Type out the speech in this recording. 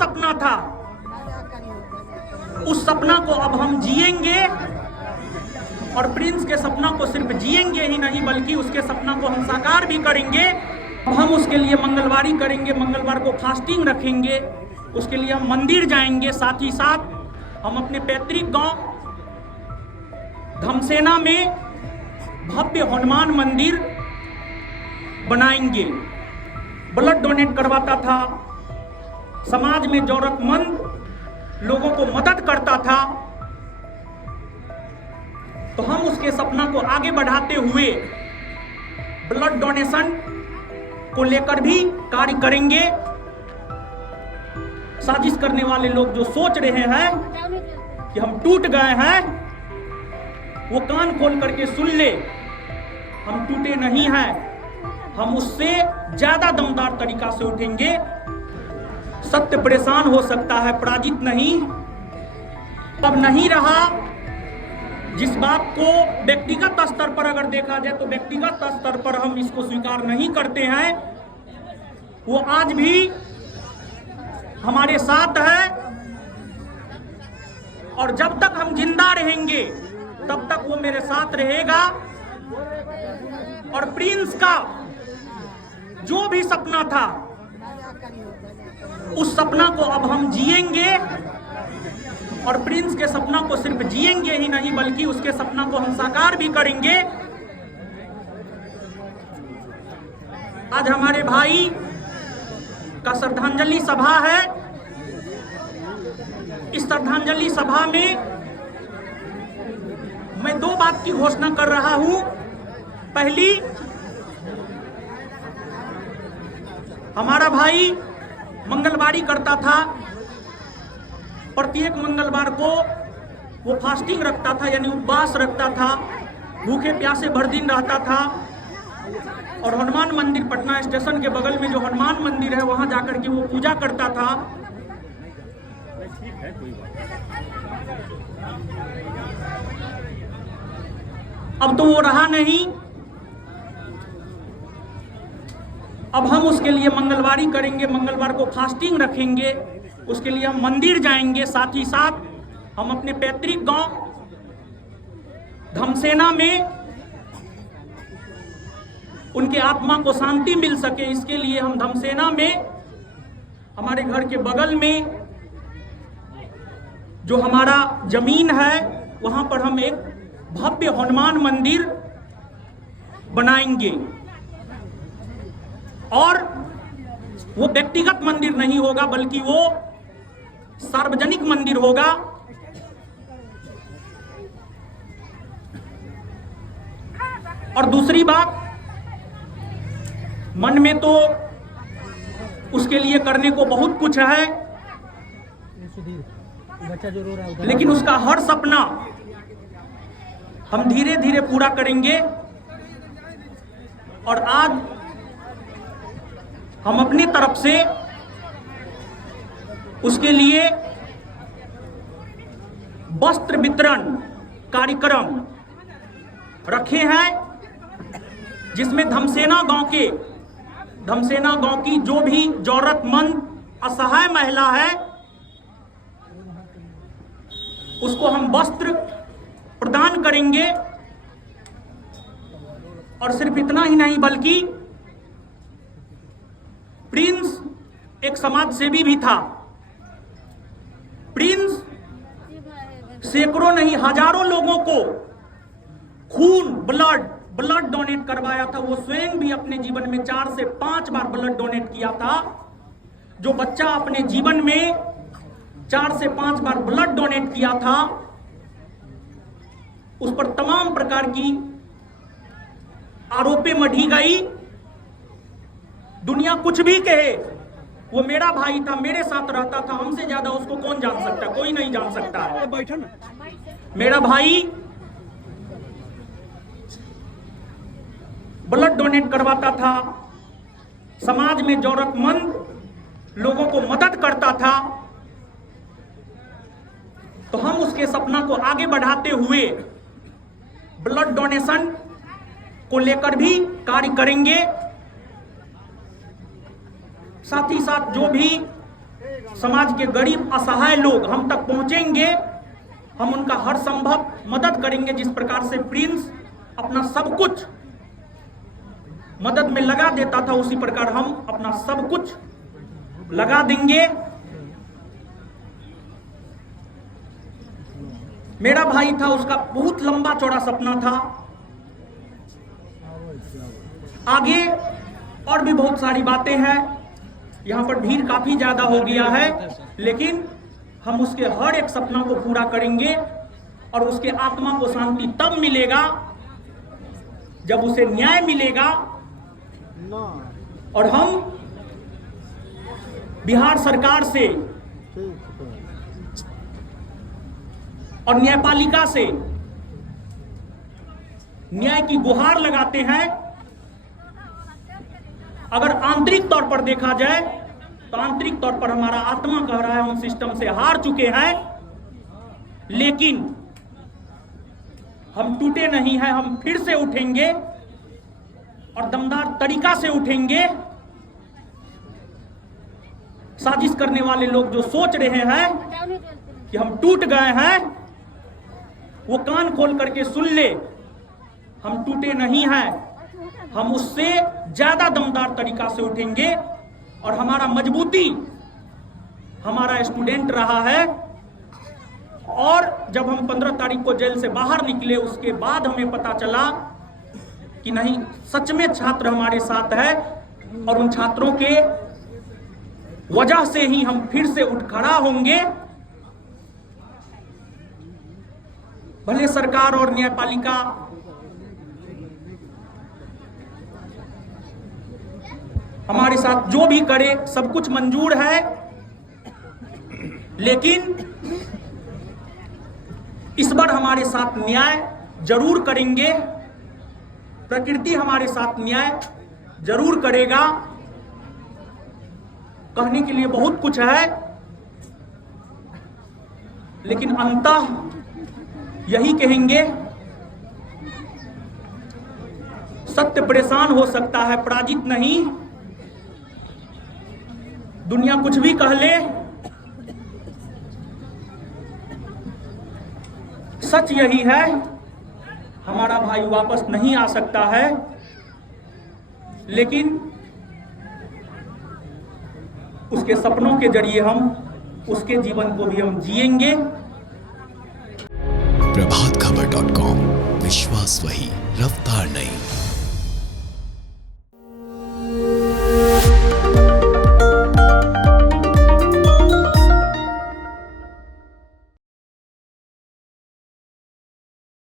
सपना था उस सपना को अब हम जिएंगे, और प्रिंस के सपना को सिर्फ जिएंगे ही नहीं बल्कि उसके सपना को हम साकार भी करेंगे। अब हम उसके लिए मंगलवारी करेंगे, मंगलवार को फास्टिंग रखेंगे, उसके लिए हम मंदिर जाएंगे, साथ ही साथ हम अपने पैतृक गांव धमसेना में भव्य हनुमान मंदिर बनाएंगे। ब्लड डोनेट करवाता था, समाज में जरूरतमंद लोगों को मदद करता था, तो हम उसके सपना को आगे बढ़ाते हुए ब्लड डोनेशन को लेकर भी कार्य करेंगे। साजिश करने वाले लोग जो सोच रहे हैं कि हम टूट गए हैं, वो कान खोल करके सुन ले, हम टूटे नहीं हैं, हम उससे ज्यादा दमदार तरीका से उठेंगे। सत्य परेशान हो सकता है, पराजित नहीं। अब नहीं रहा। जिस बात को व्यक्तिगत स्तर पर अगर देखा जाए तो व्यक्तिगत स्तर पर हम इसको स्वीकार नहीं करते हैं, वो आज भी हमारे साथ है, और जब तक हम जिंदा रहेंगे तब तक वो मेरे साथ रहेगा। और प्रिंस का जो भी सपना था उस सपना को अब हम जिएंगे, और प्रिंस के सपना को सिर्फ जिएंगे ही नहीं बल्कि उसके सपना को हम साकार भी करेंगे। आज हमारे भाई का श्रद्धांजलि सभा है। इस श्रद्धांजलि सभा में मैं दो बात की घोषणा कर रहा हूं। पहली, हमारा भाई मंगलवारी करता था, प्रत्येक मंगलवार को वो फास्टिंग रखता था, यानी उपवास रखता था, भूखे प्यासे भर दिन रहता था, और हनुमान मंदिर पटना स्टेशन के बगल में जो हनुमान मंदिर है वहां जाकर के वो पूजा करता था। अब तो वो रहा नहीं। अब हम उसके लिए मंगलवारी करेंगे, मंगलवार को फास्टिंग रखेंगे, उसके लिए हम मंदिर जाएंगे, साथ ही साथ हम अपने पैतृक गांव धमसेना में उनके आत्मा को शांति मिल सके, इसके लिए हम धमसेना में हमारे घर के बगल में जो हमारा जमीन है वहां पर हम एक भव्य हनुमान मंदिर बनाएंगे। और वो व्यक्तिगत मंदिर नहीं होगा बल्कि वो सार्वजनिक मंदिर होगा। और दूसरी बात, मन में तो उसके लिए करने को बहुत कुछ है, लेकिन उसका हर सपना हम धीरे धीरे पूरा करेंगे। और आज हम अपनी तरफ से उसके लिए वस्त्र वितरण कार्यक्रम रखे हैं, जिसमें धमसेना गांव की जो भी जरूरतमंद असहाय महिला है उसको हम वस्त्र प्रदान करेंगे। और सिर्फ इतना ही नहीं बल्कि प्रिंस एक समाज सेवी भी था। प्रिंस सैकड़ों नहीं हजारों लोगों को खून ब्लड डोनेट करवाया था। वो स्वयं भी अपने जीवन में 4 से 5 बार ब्लड डोनेट किया था। जो बच्चा अपने जीवन में 4 से 5 बार ब्लड डोनेट किया था, उस पर तमाम प्रकार की आरोपें मढ़ी गई। दुनिया कुछ भी कहे, वो मेरा भाई था, मेरे साथ रहता था, हमसे ज्यादा उसको कौन जान सकता है? कोई नहीं जान सकता है। मेरा भाई ब्लड डोनेट करवाता था, समाज में जरूरतमंद लोगों को मदद करता था, तो हम उसके सपना को आगे बढ़ाते हुए ब्लड डोनेशन को लेकर भी कार्य करेंगे। साथ ही साथ जो भी समाज के गरीब असहाय लोग हम तक पहुंचेंगे, हम उनका हर संभव मदद करेंगे। जिस प्रकार से प्रिंस अपना सब कुछ मदद में लगा देता था, उसी प्रकार हम अपना सब कुछ लगा देंगे। मेरा भाई था, उसका बहुत लंबा चौड़ा सपना था। आगे और भी बहुत सारी बातें हैं, यहां पर भीड़ काफी ज्यादा हो गया है, लेकिन हम उसके हर एक सपना को पूरा करेंगे और उसके आत्मा को शांति तब मिलेगा जब उसे न्याय मिलेगा। और हम बिहार सरकार से और न्यायपालिका से न्याय की गुहार लगाते हैं। अगर आंतरिक तौर पर देखा जाए तो आंतरिक तौर पर हमारा आत्मा कह रहा है हम सिस्टम से हार चुके हैं, लेकिन हम टूटे नहीं हैं। हम फिर से उठेंगे और दमदार तरीका से उठेंगे। साजिश करने वाले लोग जो सोच रहे हैं कि हम टूट गए हैं, वो कान खोल करके सुन ले, हम टूटे नहीं हैं। हम उससे ज्यादा दमदार तरीका से उठेंगे और हमारा मजबूती हमारा स्टूडेंट रहा है। और जब हम 15 तारीख को जेल से बाहर निकले, उसके बाद हमें पता चला कि नहीं, सच में छात्र हमारे साथ है और उन छात्रों के वजह से ही हम फिर से उठ खड़ा होंगे। भले सरकार और न्यायपालिका हमारे साथ जो भी करे सब कुछ मंजूर है, लेकिन इस बार हमारे साथ न्याय जरूर करेंगे। प्रकृति हमारे साथ न्याय जरूर करेगा। कहने के लिए बहुत कुछ है, लेकिन अंततः यही कहेंगे, सत्य परेशान हो सकता है, पराजित नहीं। दुनिया कुछ भी कह ले, सच यही है, हमारा भाई वापस नहीं आ सकता है। लेकिन उसके सपनों के जरिए हम उसके जीवन को भी हम जिएंगे। प्रभातखबर.com, विश्वास वही, रफ्तार नहीं।